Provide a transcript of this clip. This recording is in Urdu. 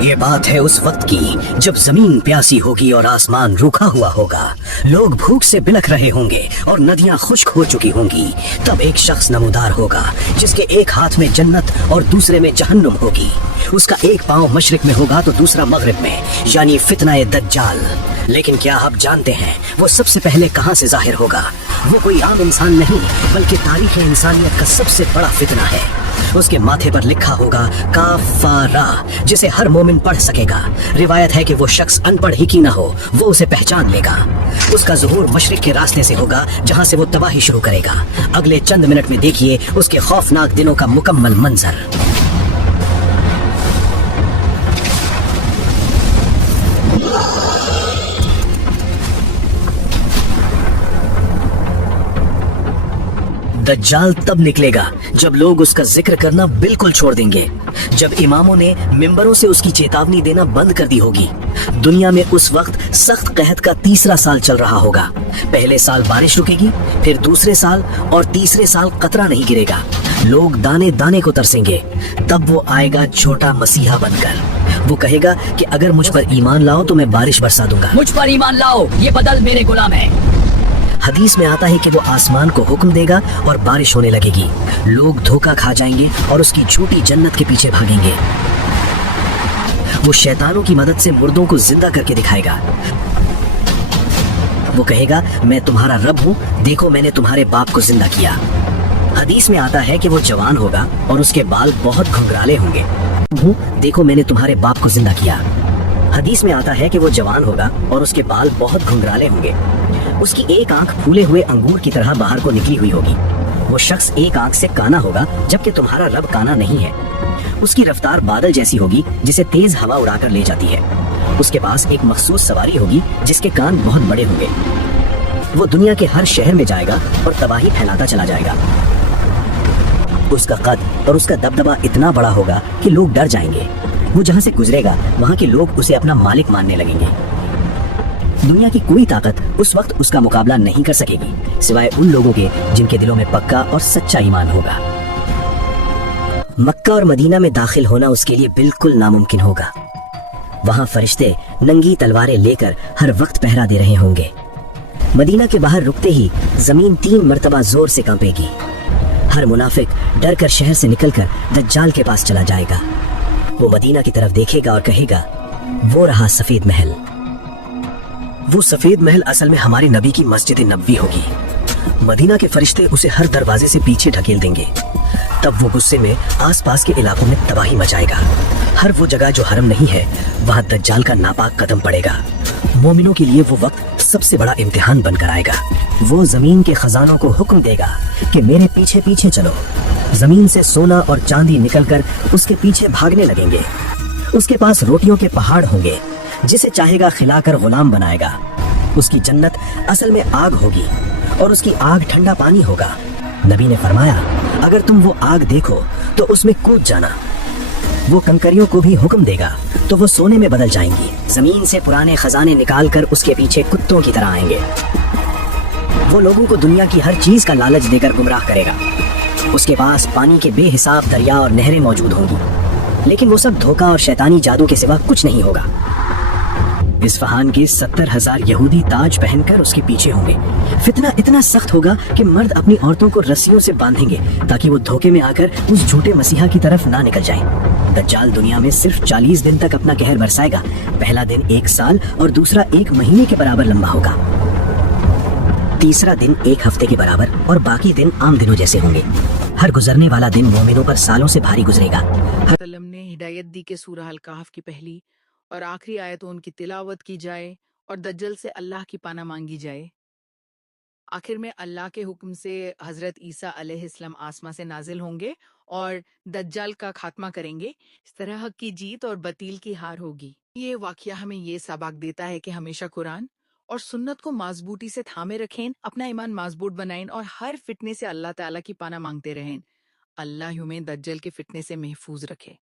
یہ بات ہے اس وقت کی جب زمین پیاسی ہوگی اور آسمان روکھا ہوا ہوگا، لوگ بھوک سے بلک رہے ہوں گے اور ندیاں خشک ہو چکی ہوں گی۔ تب ایک شخص نمودار ہوگا جس کے ایک ہاتھ میں جنت اور دوسرے میں جہنم ہوگی۔ اس کا ایک پاؤں مشرق میں ہوگا تو دوسرا مغرب میں، یعنی فتنہ دجال۔ لیکن کیا آپ جانتے ہیں وہ سب سے پہلے کہاں سے ظاہر ہوگا؟ وہ کوئی عام انسان نہیں بلکہ تاریخ انسانیت کا سب سے بڑا فتنہ ہے۔ اس کے ماتھے پر لکھا ہوگا کافارہ، جسے ہر مومن پڑھ سکے گا۔ روایت ہے کہ وہ شخص ان پڑھ ہی کی نہ ہو، وہ اسے پہچان لے گا۔ اس کا ظہور مشرق کے راستے سے ہوگا جہاں سے وہ تباہی شروع کرے گا۔ اگلے چند منٹ میں دیکھیے اس کے خوفناک دنوں کا مکمل منظر۔ دجال تب نکلے گا جب لوگ اس کا ذکر کرنا بالکل چھوڑ دیں گے، جب اماموں نے ممبروں سے اس کی چیتاونی دینا بند کر دی ہوگی۔ دنیا میں اس وقت سخت قحط کا تیسرا سال چل رہا ہوگا۔ پہلے سال بارش رکے گی، پھر دوسرے سال اور تیسرے سال قطرہ نہیں گرے گا۔ لوگ دانے دانے کو ترسیں گے۔ تب وہ آئے گا چھوٹا مسیحا بن کر۔ وہ کہے گا کہ اگر مجھ پر ایمان لاؤ تو میں بارش برسا دوں گا۔ مجھ پر ایمان لاؤ، یہ بدل میرے غلام ہے۔ حدیث میں آتا ہے کہ وہ آسمان کو حکم دے گا اور بارش ہونے لگے گی۔ لوگ دھوکہ کھا جائیں گے اور اس کی جھوٹی جنت کے پیچھے بھاگیں گے۔ وہ شیطانوں کی مدد سے مردوں کو زندہ کر کے دکھائے گا۔ وہ کہے گا میں تمہارا رب ہوں، دیکھو میں نے تمہارے باپ کو زندہ کیا۔ حدیث میں آتا ہے کہ وہ جوان ہوگا اور اس کے بال بہت گھنگرالے ہوں گے۔ دیکھو میں نے تمہارے باپ کو زندہ کیا۔ حدیث میں آتا ہے کہ وہ جوان ہوگا اور اس کے بال بہت گھنگرالے ہوں گے۔ اس کی ایک آنکھ پھولے ہوئے انگور کی طرح باہر کو نکلی ہوئی ہوگی۔ وہ شخص ایک آنکھ سے کانا ہوگا جبکہ تمہارا رب کانا نہیں ہے۔ اس کی رفتار بادل جیسی ہوگی جسے تیز ہوا اڑا کر لے جاتی ہے۔ اس کے پاس ایک مخصوص سواری ہوگی جس کے کان بہت بڑے ہوں گے۔ وہ دنیا کے ہر شہر میں جائے گا اور تباہی پھیلاتا چلا جائے گا۔ اس کا قد اور اس کا دبدبہ اتنا بڑا ہوگا کہ لوگ ڈر جائیں گے۔ وہ جہاں سے گزرے گا وہاں کے لوگ اسے اپنا مالک ماننے لگیں گے۔ دنیا کی کوئی طاقت اس وقت اس کا مقابلہ نہیں کر سکے گی سوائے ان لوگوں کے جن کے دلوں میں پکا اور سچا ایمان ہوگا۔ مکہ اور مدینہ میں داخل ہونا اس کے لیے بالکل ناممکن ہوگا۔ وہاں فرشتے ننگی تلواریں لے کر ہر وقت پہرا دے رہے ہوں گے۔ مدینہ کے باہر رکتے ہی زمین 3 مرتبہ زور سے کانپے گی۔ ہر منافق ڈر کر شہر سے نکل کر دجال کے پاس چلا جائے گا۔ وہ مدینہ کی طرف دیکھے گا اور کہے گا وہ رہا سفید محل۔ وہ سفید محل اصل میں ہمارے نبی کی مسجد نبوی ہوگی۔ مدینہ کے فرشتے اسے ہر دروازے سے پیچھے ڈھکیل دیں گے۔ تب وہ غصے میں آس پاس کے علاقوں میں تباہی مچائے گا۔ ہر وہ جگہ جو حرم نہیں ہے وہاں دجال کا ناپاک قدم پڑے گا۔ مومنوں کے لیے وہ وقت سب سے بڑا امتحان بن کر آئے گا۔ وہ زمین کے خزانوں کو حکم دے گا کہ میرے پیچھے پیچھے چلو۔ زمین سے سونا اور چاندی نکل کر اس کے پیچھے بھاگنے لگیں گے۔ اس کے پاس روٹیوں کے پہاڑ ہوں گے، جسے چاہے گا کھلا کر غلام بنائے گا۔ اس کی جنت اصل میں آگ ہوگی اور اس کی آگ ٹھنڈا پانی ہوگا۔ نبی نے فرمایا اگر تم وہ آگ دیکھو تو اس میں کود جانا۔ وہ کنکریوں کو بھی حکم دے گا تو وہ سونے میں بدل جائیں گی۔ زمین سے پرانے خزانے نکال کر اس کے پیچھے کتوں کی طرح آئیں گے۔ وہ لوگوں کو دنیا کی ہر چیز کا لالچ دے کر گمراہ کرے گا۔ اس کے پاس پانی کے بے حساب دریا اور نہریں موجود ہوں گی، لیکن وہ سب دھوکہ اور شیطانی جادو کے سوا کچھ نہیں ہوگا۔ اصفہان کے 70,000 یہودی تاج پہن کر اس کے پیچھے ہوں گے۔ فتنہ اتنا سخت ہوگا کہ مرد اپنی عورتوں کو رسیوں سے باندھیں گے تاکہ وہ دھوکے میں آ کر اس جھوٹے مسیحا کی طرف نہ نکل جائیں۔ دجال دنیا میں صرف 40 دن تک اپنا قہر برسائے گا۔ پہلا دن 1 سال اور دوسرا 1 مہینے کے برابر لمبا ہوگا۔ تیسرا دن 1 ہفتے کے برابر اور باقی دن عام دنوں جیسے ہوں گے۔ ہر گزرنے والا دن مومنوں پر سالوں سے بھاری گزرے گا۔ وسلم نے ہدایت دی کہ سورہ الکہف کی پہلی اور آخری آیتوں کی تلاوت کی جائے اور دجل سے اللہ کی پناہ مانگی جائے۔ آخر میں اللہ کے حکم سے حضرت عیسیٰ علیہ السلام آسمان سے نازل ہوں گے اور دجال کا خاتمہ کریں گے۔ اس طرح حق کی جیت اور باطل کی ہار ہوگی۔ یہ واقعہ ہمیں یہ سبق دیتا ہے کہ ہمیشہ قرآن اور سنت کو مضبوطی سے تھامے رکھیں، اپنا ایمان مضبوط بنائیں اور ہر فتنے سے اللہ تعالیٰ کی پناہ مانگتے رہیں۔ اللہ ہمیں دجال کے فتنے سے محفوظ رکھے۔